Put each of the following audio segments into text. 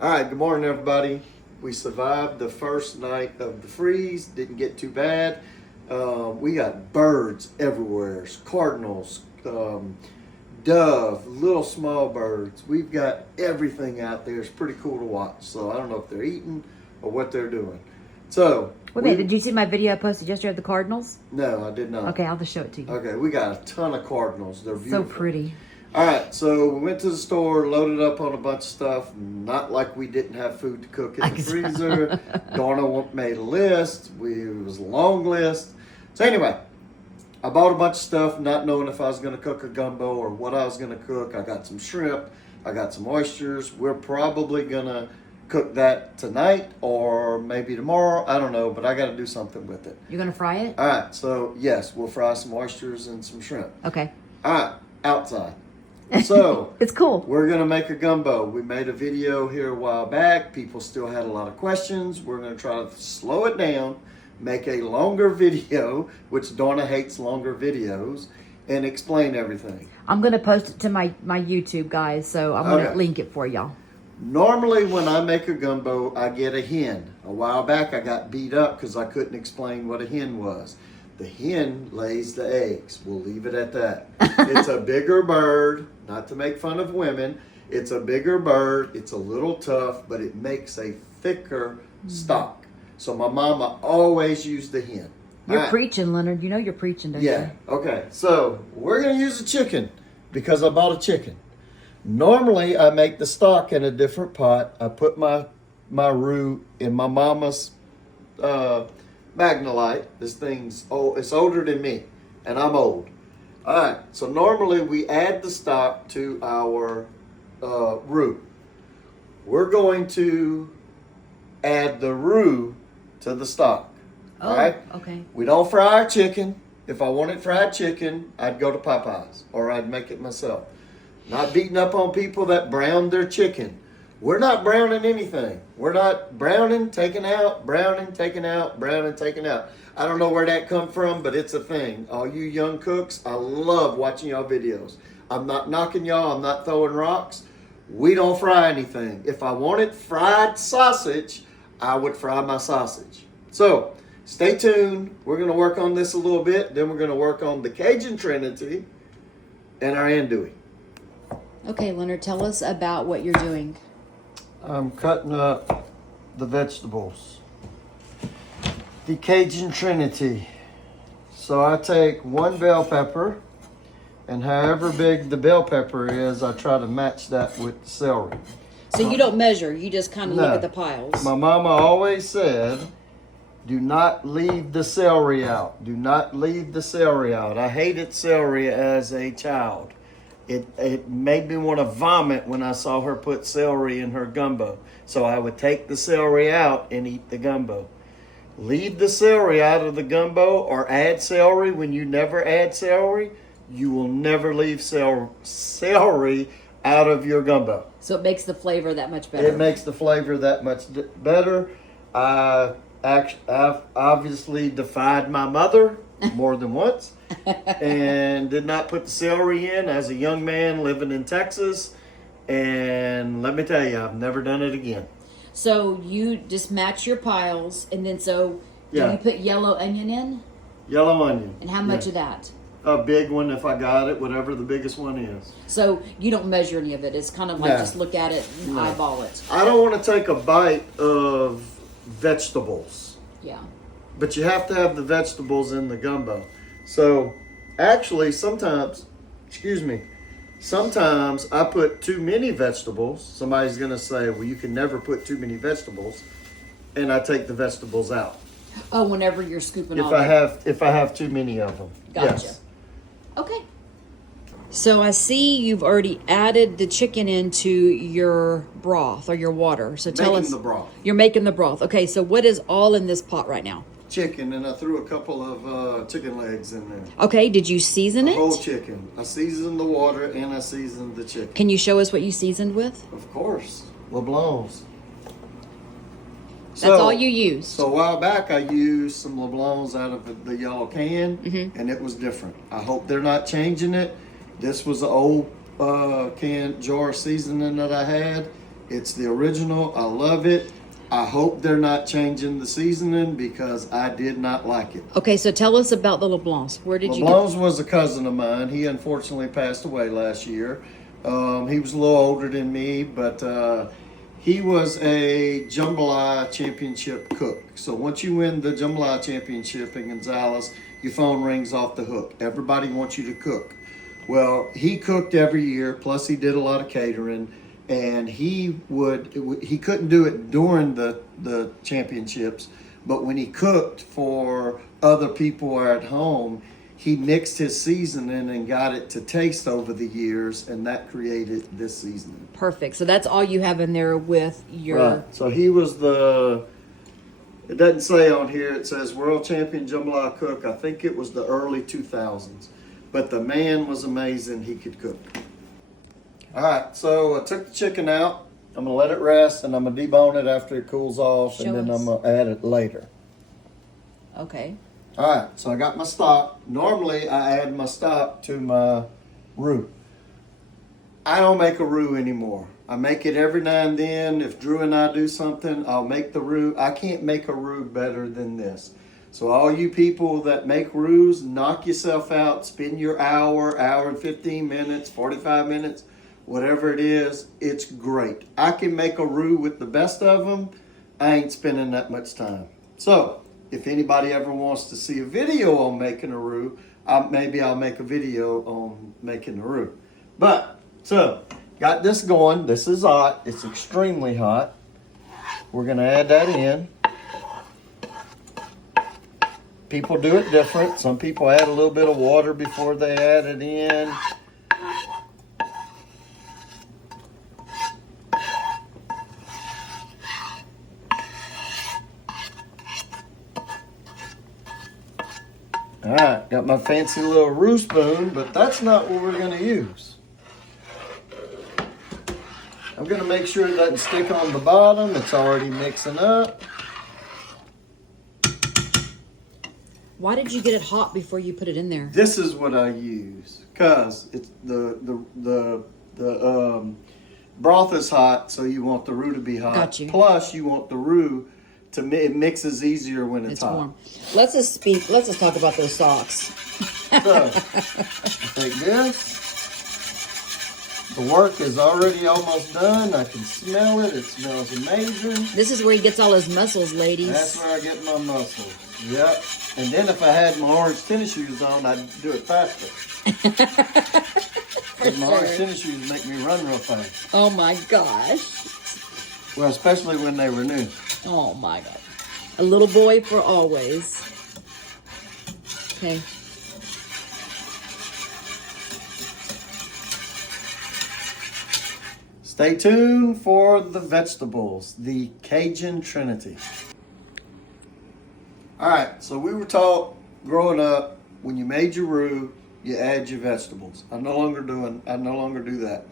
All right, good morning, everybody. We survived the first night of the freeze. Didn't get too bad. We got birds everywhere. Cardinals, dove, little small birds. We've got everything out there. It's pretty cool to watch. So I don't know if they're eating or what they're doing. So Wait a minute, did you see my video I posted yesterday of the cardinals? No, I did not. Okay, I'll just show it to you. Okay, we got a ton of cardinals. They're beautiful. So pretty. All right, so we went to the store, loaded up on a bunch of stuff. Not like we didn't have food to cook in the freezer. Donna made a list. It was a long list. So anyway, I bought a bunch of stuff, not knowing if I was going to cook a gumbo or what I was going to cook. I got some shrimp. I got some oysters. We're probably going to cook that tonight or maybe tomorrow. I don't know, but I got to do something with it. You're going to fry it? All right, so yes, we'll fry some oysters and some shrimp. Okay. All right, outside. So it's cool. We're gonna make a gumbo. We made a video here a while back. People still had a lot of questions. We're gonna try to slow it down, make a longer video, which Donna hates longer videos, and explain everything. I'm gonna post it to my YouTube, guys, so I'm gonna link it for y'all. Normally when I make a gumbo, I get a hen. A while back I got beat up because I couldn't explain what a hen was. The hen lays the eggs. We'll leave it at that. It's a bigger bird, not to make fun of women. It's a bigger bird. It's a little tough, but it makes a thicker stock. So my mama always used the hen. You're preaching, Leonard. You know you're preaching, don't you? Yeah, okay. So we're going to use a chicken because I bought a chicken. Normally, I make the stock in a different pot. I put my roux in my mama's Magnolite. This thing's old. It's older than me, and I'm old. All right. So normally we add the stock to our roux. We're going to add the roux to the stock. Oh, all right. Okay. We don't fry our chicken. If I wanted fried chicken, I'd go to Popeyes or I'd make it myself. Not beating up on people that brown their chicken. We're not browning anything. We're not browning, taking out, browning, taking out, browning, taking out. I don't know where that come from, but it's a thing. All you young cooks, I love watching y'all videos. I'm not knocking y'all. I'm not throwing rocks. We don't fry anything. If I wanted fried sausage, I would fry my sausage. So stay tuned. We're going to work on this a little bit. Then we're going to work on the Cajun trinity and our andouille. Okay, Leonard, tell us about what you're doing. I'm cutting up the vegetables. The Cajun trinity. So I take one bell pepper, and however big the bell pepper is, I try to match that with the celery. So you don't measure, you just kind of look at the piles. My mama always said, do not leave the celery out. Do not leave the celery out. I hated celery as a child. It made me want to vomit when I saw her put celery in her gumbo. So I would take the celery out and eat the gumbo. Leave the celery out of the gumbo or add celery when you never add celery. You will never leave celery out of your gumbo. So it makes the flavor that much better. It makes the flavor that much better. I've obviously defied my mother more than once and did not put the celery in as a young man living in Texas. And let me tell you, I've never done it again. So you just match your piles, and then do you put yellow onion in? Yellow onion. And how much of that? A big one if I got it, whatever the biggest one is. So you don't measure any of it. It's kind of like just look at it and eyeball it. I don't want to take a bite of vegetables. Yeah. But you have to have the vegetables in the gumbo. So actually sometimes I put too many vegetables. Somebody's going to say, well, you can never put too many vegetables. And I take the vegetables out. Oh, whenever you're scooping if I have too many of them. Gotcha. Yes. Okay. So I see you've already added the chicken into your broth or your water. So tell us. Making the broth. You're making the broth. Okay, so what is all in this pot right now? Chicken, and I threw a couple of chicken legs in there. Okay, did you season it? Whole chicken. I seasoned the water and I seasoned the chicken. Can you show us what you seasoned with? Of course. LeBlanc's. That's all you used. So a while back, I used some LeBlanc's out of the yellow can, and it was different. I hope they're not changing it. This was the old can jar seasoning that I had, It's the original. I love it. I hope they're not changing the seasoning because I did not like it. Okay, so tell us about the LeBlancs. Where did you LeBlanc's was a cousin of mine. He unfortunately passed away last year. He was a little older than me, but he was a jambalaya championship cook. So once you win the jambalaya championship in Gonzales, your phone rings off the hook. Everybody wants you to cook. Well, he cooked every year, plus he did a lot of catering, and he couldn't do it during the championships, but when he cooked for other people at home, he mixed his seasoning and got it to taste over the years, and that created this seasoning. Perfect. So that's all you have in there with your... Right. So he was it doesn't say on here, it says world champion jambalaya cook. I think it was the early 2000s. But the man was amazing. He could cook. All right, so I took the chicken out. I'm going to let it rest, and I'm going to debone it after it cools off, and then I'm going to add it later. Okay. All right, so I got my stock. Normally, I add my stock to my roux. I don't make a roux anymore. I make it every now and then. If Drew and I do something, I'll make the roux. I can't make a roux better than this. So all you people that make roux, knock yourself out. Spend your hour and 15 minutes, 45 minutes, whatever it is. It's great. I can make a roux with the best of them. I ain't spending that much time. So if anybody ever wants to see a video on making a roux, maybe I'll make a video on making a roux. But, so, got this going. This is hot. It's extremely hot. We're going to add that in. People do it different. Some people add a little bit of water before they add it in. All right, got my fancy little roux spoon, but that's not what we're going to use. I'm going to make sure it doesn't stick on the bottom. It's already mixing up. Why did you get it hot before you put it in there? This is what I use because it's the broth is hot, so you want the roux to be hot. Got you. Plus, you want the roux it mixes easier when it's hot. Warm. Let's just talk about those socks. So, take this. The work is already almost done. I can smell it. It smells amazing. This is where he gets all his muscles, ladies. That's where I get my muscles. Yep. And then if I had my orange tennis shoes on, I'd do it faster. Because my orange tennis shoes make me run real fast. Oh my gosh. Well, especially when they were new. Oh my God. A little boy for always. Okay. Stay tuned for the vegetables, the Cajun trinity. All right, so we were taught growing up, when you made your roux, you add your vegetables. I no longer do that.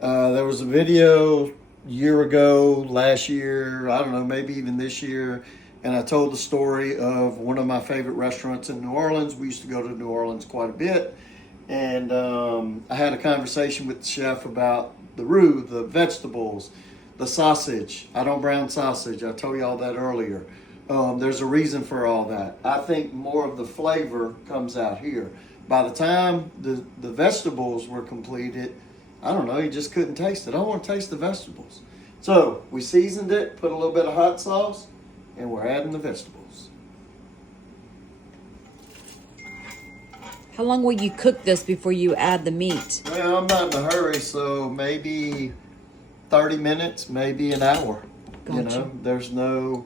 There was a video year ago, last year, I don't know, maybe even this year, and I told the story of one of my favorite restaurants in New Orleans. We used to go to New Orleans quite a bit, and I had a conversation with the chef about the roux, the vegetables, the sausage. I don't brown sausage. I told y'all that earlier. There's a reason for all that. I think more of the flavor comes out here. By the time the vegetables were completed, I don't know, you just couldn't taste it. I don't want to taste the vegetables. So we seasoned it, put a little bit of hot sauce, and we're adding the vegetables. How long will you cook this before you add the meat? Well, I'm not in a hurry, so maybe 30 minutes, maybe an hour. Gotcha. You know, there's no,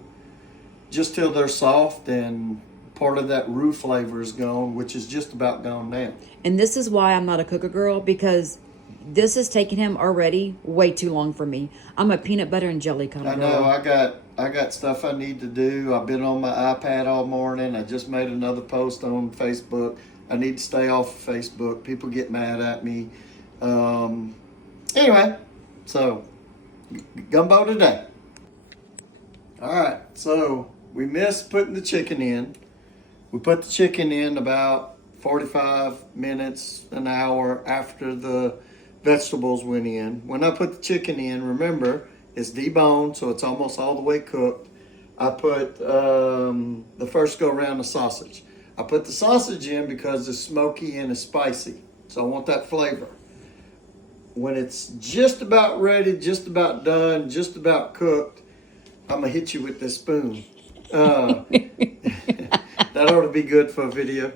just till they're soft and part of that roux flavor is gone, which is just about gone now. And this is why I'm not a cooker girl, because this has taken him already way too long for me. I'm a peanut butter and jelly kind of girl. I know, I got stuff I need to do. I've been on my iPad all morning. I just made another post on Facebook. I need to stay off of Facebook. People get mad at me. Anyway, so gumbo today. All right, so we missed putting the chicken in. We put the chicken in about 45 minutes, an hour after the vegetables went in. When I put the chicken in, remember, it's deboned, so it's almost all the way cooked. I put the first go around the sausage. I put the sausage in because it's smoky and it's spicy. So I want that flavor. When it's just about ready, just about done, just about cooked, I'm going to hit you with this spoon. That ought to be good for a video.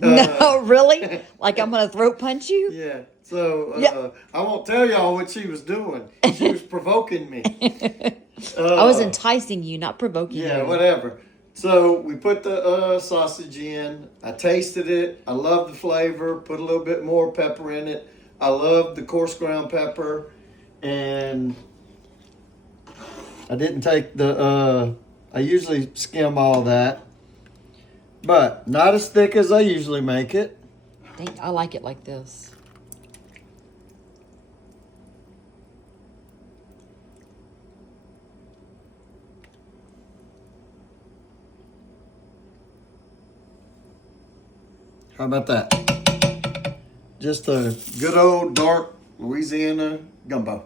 No, really? Like I'm going to throat punch you? Yeah. So I won't tell y'all what she was doing. She was provoking me. I was enticing you, not provoking you. Yeah, whatever. So we put the sausage in. I tasted it. I love the flavor. Put a little bit more pepper in it. I love the coarse ground pepper. And I didn't take the, I usually skim all that. But not as thick as I usually make it. I like it like this. How about that? Just a good old dark Louisiana gumbo.